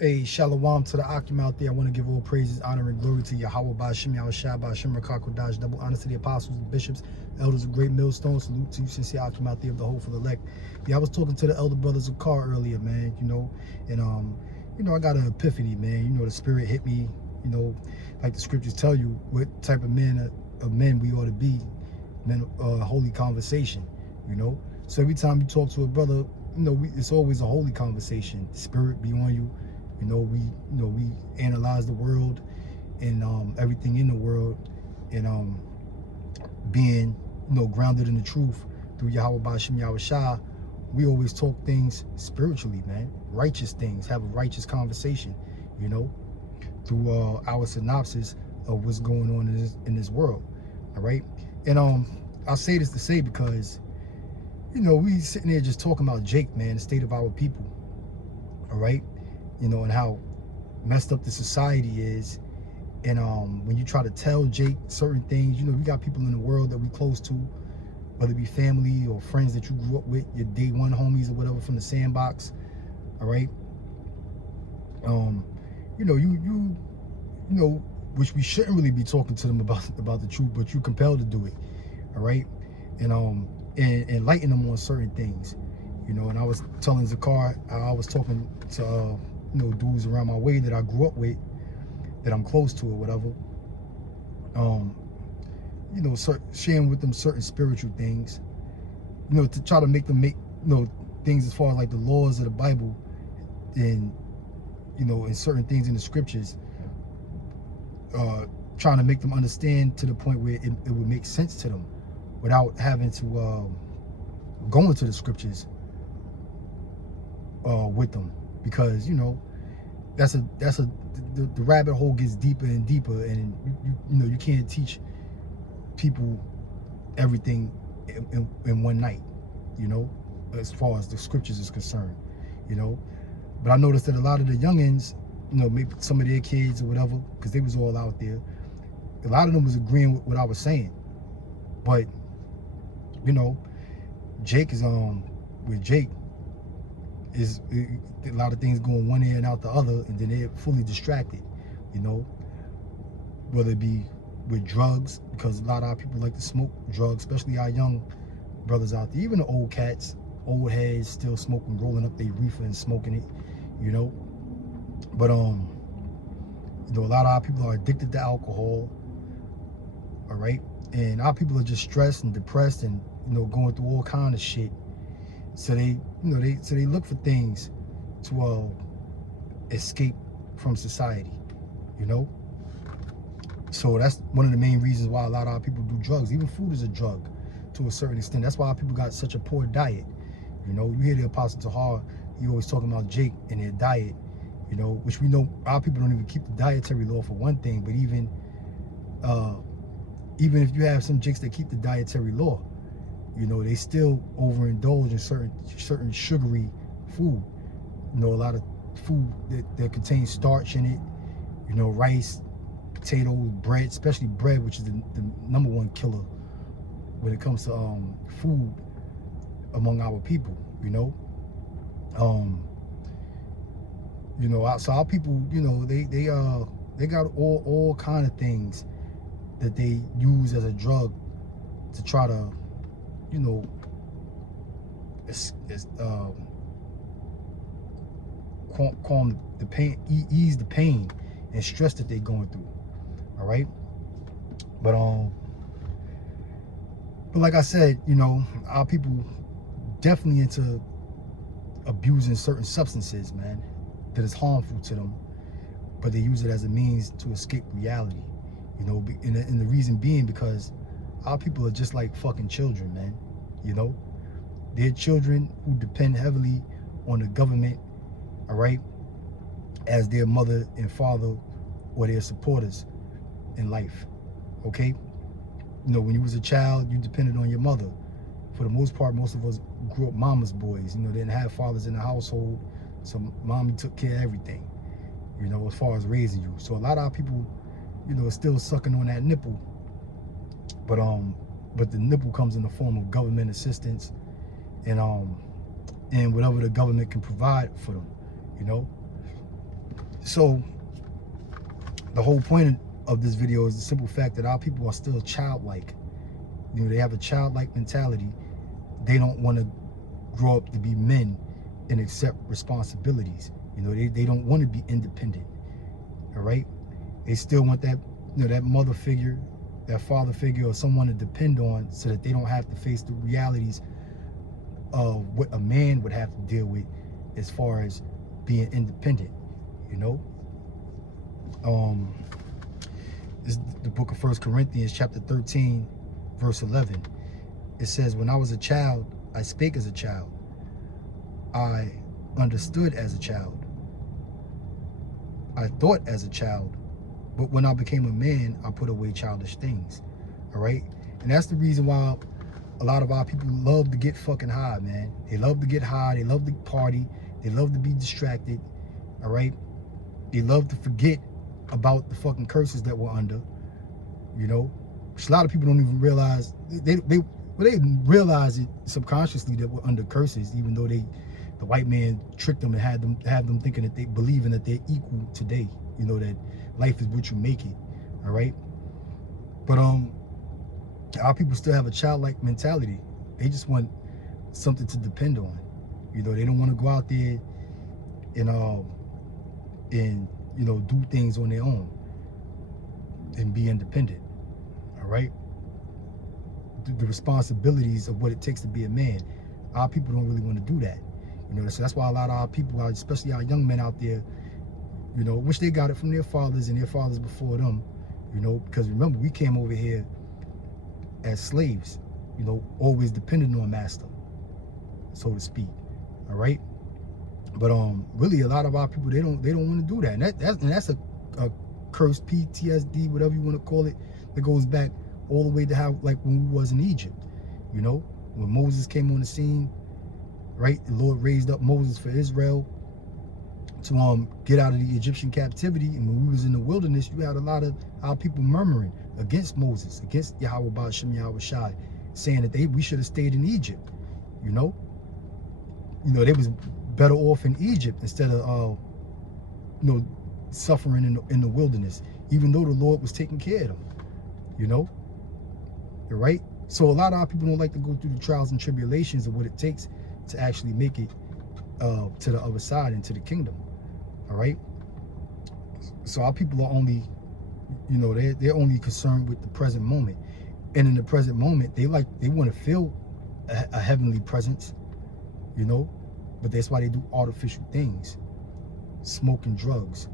Hey, shalom to the Akim out there. I want to give all praises, honor, and glory to Yahweh Ba'Shem Yahushua Ba'Shem Rakakodash. Double honor to the apostles, the bishops, elders of Great Millstone. Salute to you, sincere Akim out there of the hopeful elect. Yeah, I was talking to the elder brothers of Car earlier, man. And I got an epiphany, man. The spirit hit me. Like the scriptures tell you, what type of men we ought to be. Men, holy conversation. So every time you talk to a brother, it's always a holy conversation. The spirit be on you. We analyze the world and everything in the world, and being grounded in the truth through Yahweh Ba'Shem Yahushua. We always talk things spiritually, man. Righteous things. Have a righteous conversation. Through our synopsis of what's going on in this world. All right, and I say this to say because we sitting there just talking about Jake, man, the state of our people. All right. And how messed up the society is. And when you try to tell Jake certain things, we got people in the world that we close to, whether it be family or friends that you grew up with, your day one homies or whatever from the sandbox. All right. Which we shouldn't really be talking to them about the truth, but you compelled to do it. All right. And enlighten them on certain things. And I was telling Zakar, I was talking to dudes around my way that I grew up with, that I'm close to or whatever. Sharing with them certain spiritual things, to try to make them make things as far as like the laws of the Bible and and certain things in the scriptures, trying to make them understand to the point where it would make sense to them without having to go into the scriptures with them, because the rabbit hole gets deeper and deeper, and you can't teach people everything in one night, as far as the scriptures is concerned. But I noticed that a lot of the youngins, maybe some of their kids or whatever, because they was all out there, a lot of them was agreeing with what I was saying. But Jake is with Jake is a lot of things going one ear and out the other, and then they're fully distracted, whether it be with drugs, because a lot of our people like to smoke drugs, especially our young brothers out there, even the old cats, old heads still smoking, rolling up their reefer and smoking it, but a lot of our people are addicted to alcohol. All right, and our people are just stressed and depressed and going through all kind of shit. So they look for things to escape from society. So that's one of the main reasons why a lot of our people do drugs. Even food is a drug to a certain extent. That's why our people got such a poor diet. You hear the Apostle Tahar, he always talking about Jake and their diet, which we know our people don't even keep the dietary law for one thing, but even if you have some Jakes that keep the dietary law, they still overindulge in certain sugary food. A lot of food that contains starch in it, rice, potatoes, bread, especially bread, which is the number one killer when it comes to food among our people. So our people, they got all kind of things that they use as a drug to try to calm the pain, ease the pain and stress that they're going through. All right, but like I said, our people definitely into abusing certain substances, man, that is harmful to them, but they use it as a means to escape reality. And the reason being because our people are just like fucking children, man. They're children who depend heavily on the government, all right, as their mother and father or their supporters in life. Okay, when you was a child, you depended on your mother. For the most part, most of us grew up mama's boys. They didn't have fathers in the household, so mommy took care of everything, as far as raising you. So a lot of our people, are still sucking on that nipple. But the nipple comes in the form of government assistance and whatever the government can provide for them. So the whole point of this video is the simple fact that our people are still childlike. You know, they have a childlike mentality. They don't want to grow up to be men and accept responsibilities. You know, they don't want to be independent. All right, they still want that, you know, that mother figure, that father figure, or someone to depend on, so that they don't have to face the realities of what a man would have to deal with as far as being independent. You know, this is the book of 1 Corinthians chapter 13 verse 11. It says, when I was a child, I spake as a child, I understood as a child, I thought as a child, but when I became a man, I put away childish things. All right, and that's the reason why a lot of our people love to get fucking high, man. They love to get high, they love to party, they love to be distracted. All right, they love to forget about the fucking curses that we're under, you know, which a lot of people don't even realize. They realize it subconsciously that we're under curses, even though the white man tricked them and had them thinking that they believing that they're equal today. You know, that life is what you make it. All right, but our people still have a childlike mentality. They just want something to depend on. You know, they don't want to go out there and you know, do things on their own and be independent. All right, the responsibilities of what it takes to be a man. Our people don't really want to do that. You know, so that's why a lot of our people, especially our young men out there, you know, wish they got it from their fathers and their fathers before them. You know, because remember, we came over here as slaves, you know, always dependent on master, so to speak. All right, but really a lot of our people, they don't want to do that, and that's a cursed PTSD, whatever you want to call it, that goes back all the way to how, like, when we was in Egypt. You know, when Moses came on the scene, right, the Lord raised up Moses for Israel to get out of the Egyptian captivity. And when we was in the wilderness, you had a lot of our people murmuring against Moses, against Yahweh Ba'ashem Yahweh Shai, saying that we should have stayed in Egypt. You know, they was better off in Egypt instead of you know, suffering in the wilderness, even though the Lord was taking care of them. You know, you're right. So a lot of our people don't like to go through the trials and tribulations of what it takes to actually make it to the other side, into the kingdom. All right, so our people are only, you know, they're only concerned with the present moment, and in the present moment they want to feel a heavenly presence, you know, but that's why they do artificial things, smoking drugs.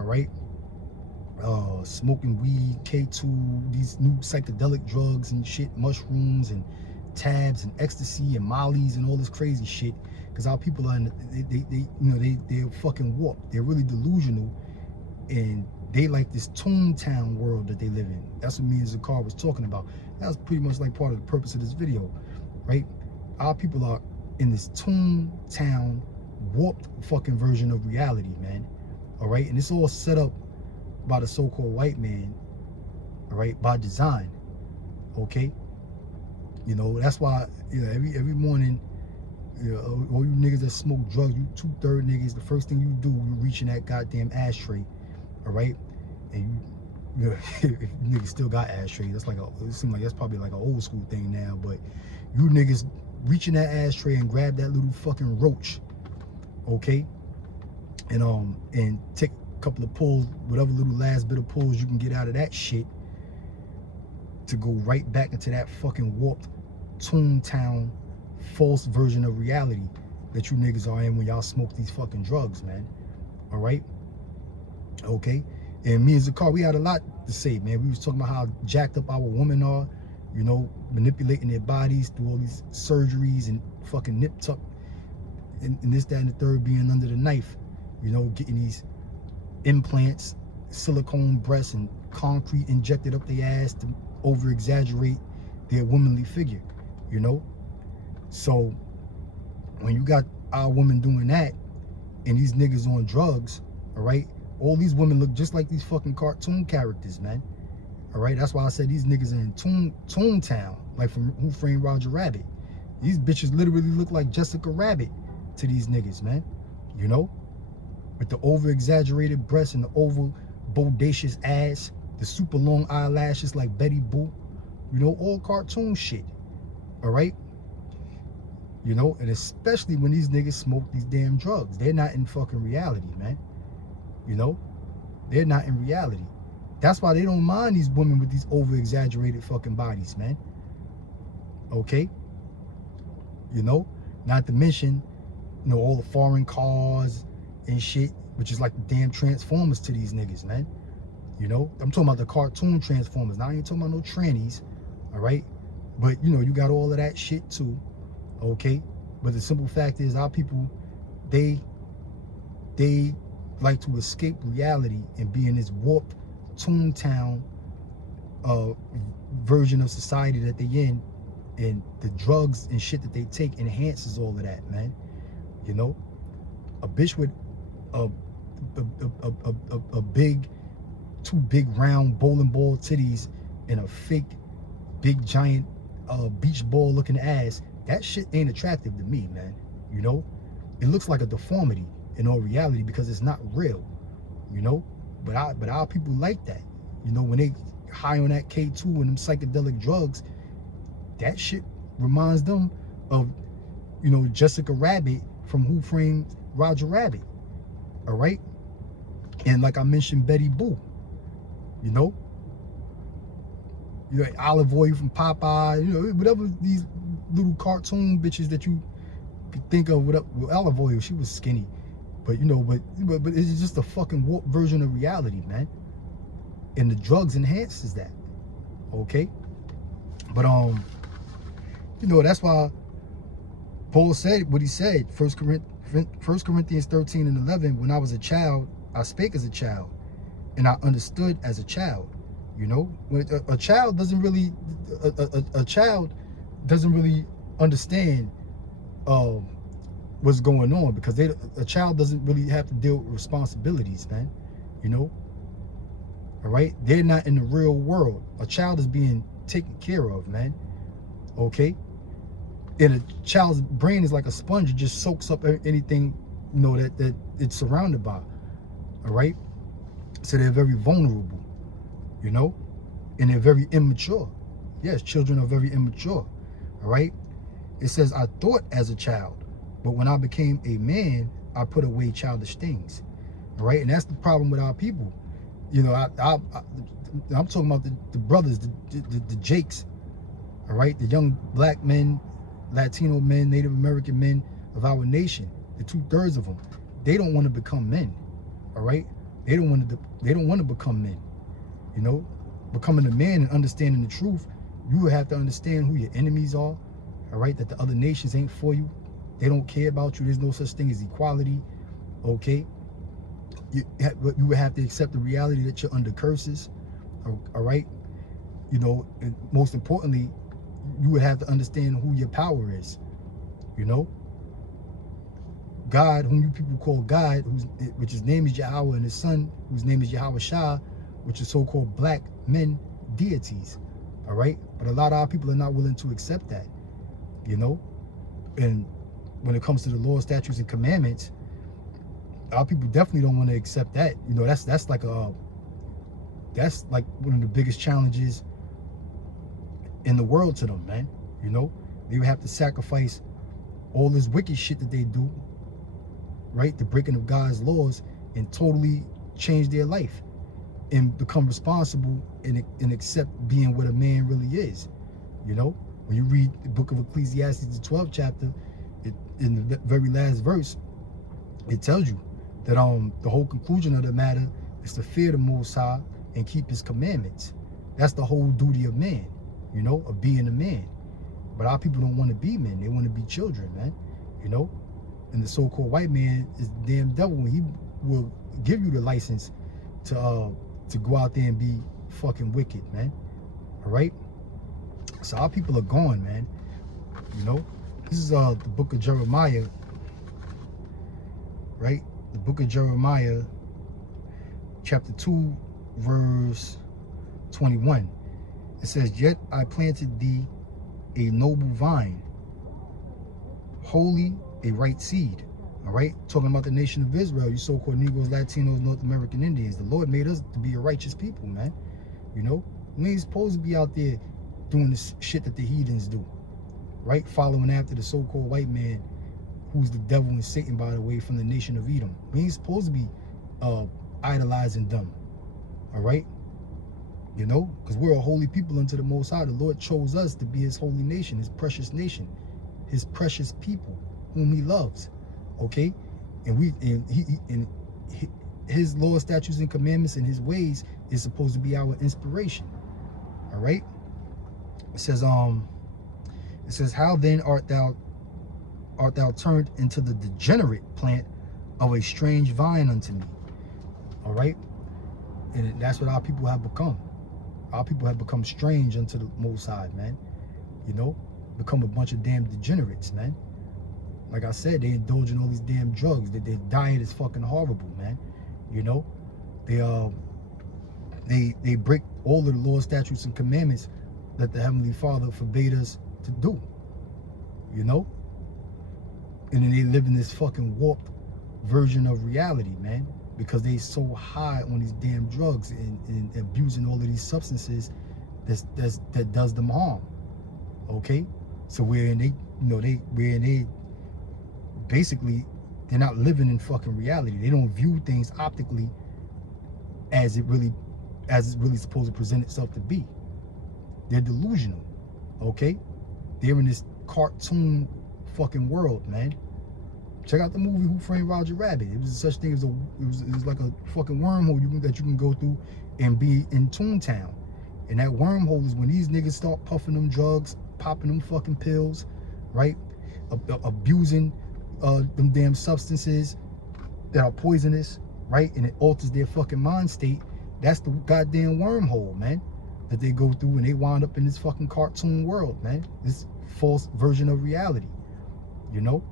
All right, smoking weed, K2, these new psychedelic drugs and shit, mushrooms and tabs and ecstasy and mollies and all this crazy shit. Because our people are they're fucking warped. They're really delusional, and they like this Toontown world that they live in. That's what me and Zakar was talking about. That was pretty much like part of the purpose of this video, right? Our people are in this Toontown warped fucking version of reality, man. All right, and it's all set up by the so-called white man, all right, by design. Okay, you know, that's why, you know, every morning, you know, all you niggas that smoke drugs, you 2/3 niggas, the first thing you do, you reach in that goddamn ashtray, all right, and you know, if niggas still got ashtrays, that's like it seems like that's probably like an old school thing now, but you niggas reach in that ashtray and grab that little fucking roach, okay, and take a couple of pulls, whatever little last bit of pulls you can get out of that shit, to go right back into that fucking warped Toontown false version of reality that you niggas are in when y'all smoke these fucking drugs, man. All right, okay. And me and Zakar, we had a lot to say, man. We was talking about how jacked up our women are, you know, manipulating their bodies through all these surgeries and fucking nip tuck and this, that, and the third, being under the knife, you know, getting these implants, silicone breasts, and concrete injected up their ass to over exaggerate their womanly figure, you know. So when you got our women doing that and these niggas on drugs, all right, all these women look just like these fucking cartoon characters, man. All right, that's why I said these niggas are in Toontown, like from Who Framed Roger Rabbit. These bitches literally look like Jessica Rabbit to these niggas, man, you know. with the over-exaggerated breasts and the over bodacious ass, the super long eyelashes like Betty Boo, you know, all cartoon shit, all right? You know, and especially when these niggas smoke these damn drugs. They're not in fucking reality, man. You know, they're not in reality. That's why they don't mind these women with these over-exaggerated fucking bodies, man. Okay? You know, not to mention, you know, all the foreign cars and shit, which is like the damn Transformers to these niggas, man. You know, I'm talking about the cartoon Transformers. Now I ain't talking about no trannies, all right? But, you know, you got all of that shit too, okay? But the simple fact is our people, they like to escape reality and be in this warped Toontown version of society that they in, and the drugs and shit that they take enhances all of that, man. You know, a bitch with a big, two big round bowling ball titties and a fake big giant beach ball looking ass, that shit ain't attractive to me, man. You know, it looks like a deformity in all reality because it's not real, you know. But our people like that, you know, when they high on that K2 and them psychedelic drugs, that shit reminds them of, you know, Jessica Rabbit from Who Framed Roger Rabbit, all right? And like I mentioned, Betty Boo, you know, Olive Oil from Popeye, you know, whatever these little cartoon bitches that you could think of. With Olive Oil, she was skinny, but you know, but it's just a fucking warped version of reality, man. And the drugs enhances that, okay? But you know, that's why Paul said what he said. 1 Corinthians 13 and 11. When I was a child, I spake as a child, and I understood as a child. You know, when a child doesn't really, a child doesn't really understand what's going on, because a child doesn't really have to deal with responsibilities, man. You know, all right? They're not in the real world. A child is being taken care of, man. Okay? And a child's brain is like a sponge. It just soaks up anything, you know, that it's surrounded by. All right? So they're very vulnerable, you know? And they're very immature. Yes, children are very immature. All right? It says, I thought as a child, but when I became a man, I put away childish things. All right? And that's the problem with our people. You know, I'm talking about the brothers, the Jakes, all right? The young black men, Latino men, Native American men of our nation, the 2/3 of them, they don't want to become men, all right? They don't want to become men, you know? Becoming a man and understanding the truth, you would have to understand who your enemies are, all right? That the other nations ain't for you. They don't care about you. There's no such thing as equality, okay? You would have to accept the reality that you're under curses, all right? You know, and most importantly, you would have to understand who your power is, you know? God, whom you people call God, which his name is Yahweh, and his son, whose name is Yahweh Shah, which is so-called black men deities, all right? But a lot of our people are not willing to accept that, you know? And when it comes to the law, statutes, and commandments, our people definitely don't want to accept that. You know, that's like one of the biggest challenges in the world to them, man. You know, they would have to sacrifice all this wicked shit that they do, right? The breaking of God's laws, and totally change their life and become responsible and accept being what a man really is. You know, when you read the book of Ecclesiastes, the 12th chapter, in the very last verse, it tells you that the whole conclusion of the matter is to fear the Most High and keep his commandments. That's the whole duty of man, you know, of being a man. But our people don't want to be men. They want to be children, man, you know. And the so-called white man is the damn devil when he will give you the license to go out there and be fucking wicked, man. All right? So our people are gone, man. You know? This is the book of Jeremiah, right? The book of Jeremiah, chapter 2, verse 21. It says, yet I planted thee a noble vine, holy, a right seed, All right, talking about the nation of Israel, you so-called Negroes, Latinos, North American Indians. The Lord made us to be a righteous people, man. You know, we ain't supposed to be out there doing this shit that the heathens do, right? Following after the so-called white man, who's the devil and Satan, by the way, from the nation of Edom. We ain't supposed to be idolizing them, all right? You know, because we're a holy people unto the Most High. The Lord chose us to be his holy nation, his precious nation, his precious people, whom he loves. Okay, and his law, statutes, and commandments, and his ways is supposed to be our inspiration. All right. It says, how then art thou turned into the degenerate plant of a strange vine unto me? All right, and that's what our people have become. Our people have become strange unto the Most High, man. You know, become a bunch of damn degenerates, man. Like I said, they indulge in all these damn drugs. Their diet is fucking horrible, man. You know, they break all of the law, statutes, and commandments that the Heavenly Father forbade us to do. You know, and then they live in this fucking warped version of reality, man, because they so high on these damn drugs and abusing all of these substances that does them harm. Okay, so basically, they're not living in fucking reality. They don't view things optically as it's really supposed to present itself to be. They're delusional, okay? They're in this cartoon fucking world, man. Check out the movie Who Framed Roger Rabbit. It was such thing as it was like a fucking wormhole that you can go through and be in Toontown. And that wormhole is when these niggas start puffing them drugs, popping them fucking pills, right? Abusing them damn substances that are poisonous, right? And it alters their fucking mind state. That's the goddamn wormhole, man, that they go through, and they wind up in this fucking cartoon world, man. This false version of reality, you know?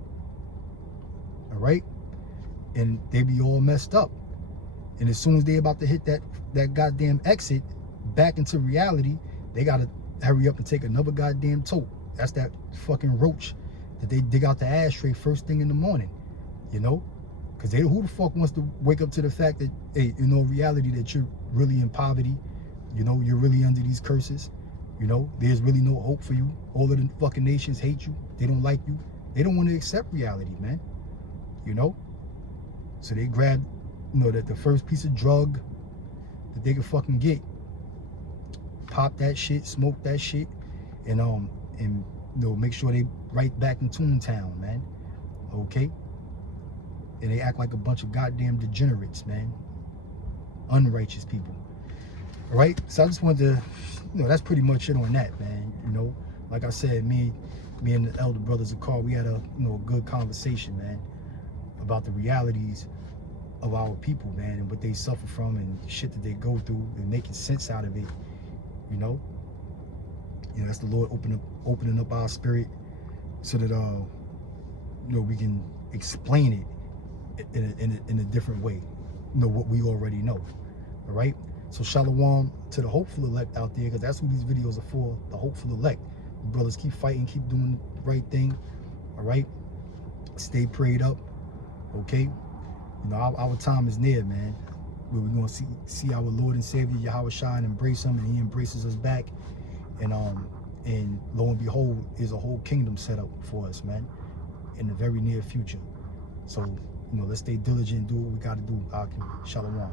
All right? And they be all messed up. And as soon as they about to hit that goddamn exit back into reality, they gotta hurry up and take another goddamn tote. That's that fucking roach that they dig out the ashtray first thing in the morning, you know? Because who the fuck wants to wake up to the fact that, hey, you know, reality, that you're really in poverty, you know, you're really under these curses, you know, there's really no hope for you. All of the fucking nations hate you. They don't like you. They don't want to accept reality, man, you know? So they grab, you know, the first piece of drug that they can fucking get, pop that shit, smoke that shit, and you know, make sure they right back in Toontown, man. Okay? And they act like a bunch of goddamn degenerates, man. Unrighteous people. All right? So I just wanted to, you know, that's pretty much it on that, man. You know, like I said, me and the elder brothers of Car, we had a good conversation, man, about the realities of our people, man, and what they suffer from and shit that they go through, and making sense out of it, you know. You know, that's the Lord opening up our spirit so that you know, we can explain it in a different way, you know, what we already know. All right, so shalom to the hopeful elect out there, because that's who these videos are for, the hopeful elect. Brothers, keep fighting, keep doing the right thing. All right, stay prayed up. Okay, you know, our time is near, man, where we're gonna see our Lord and Savior Yahweh Shai and embrace him, and he embraces us back. And lo and behold, is a whole kingdom set up for us, man, in the very near future. So, you know, let's stay diligent and do what we got to do. Shalom.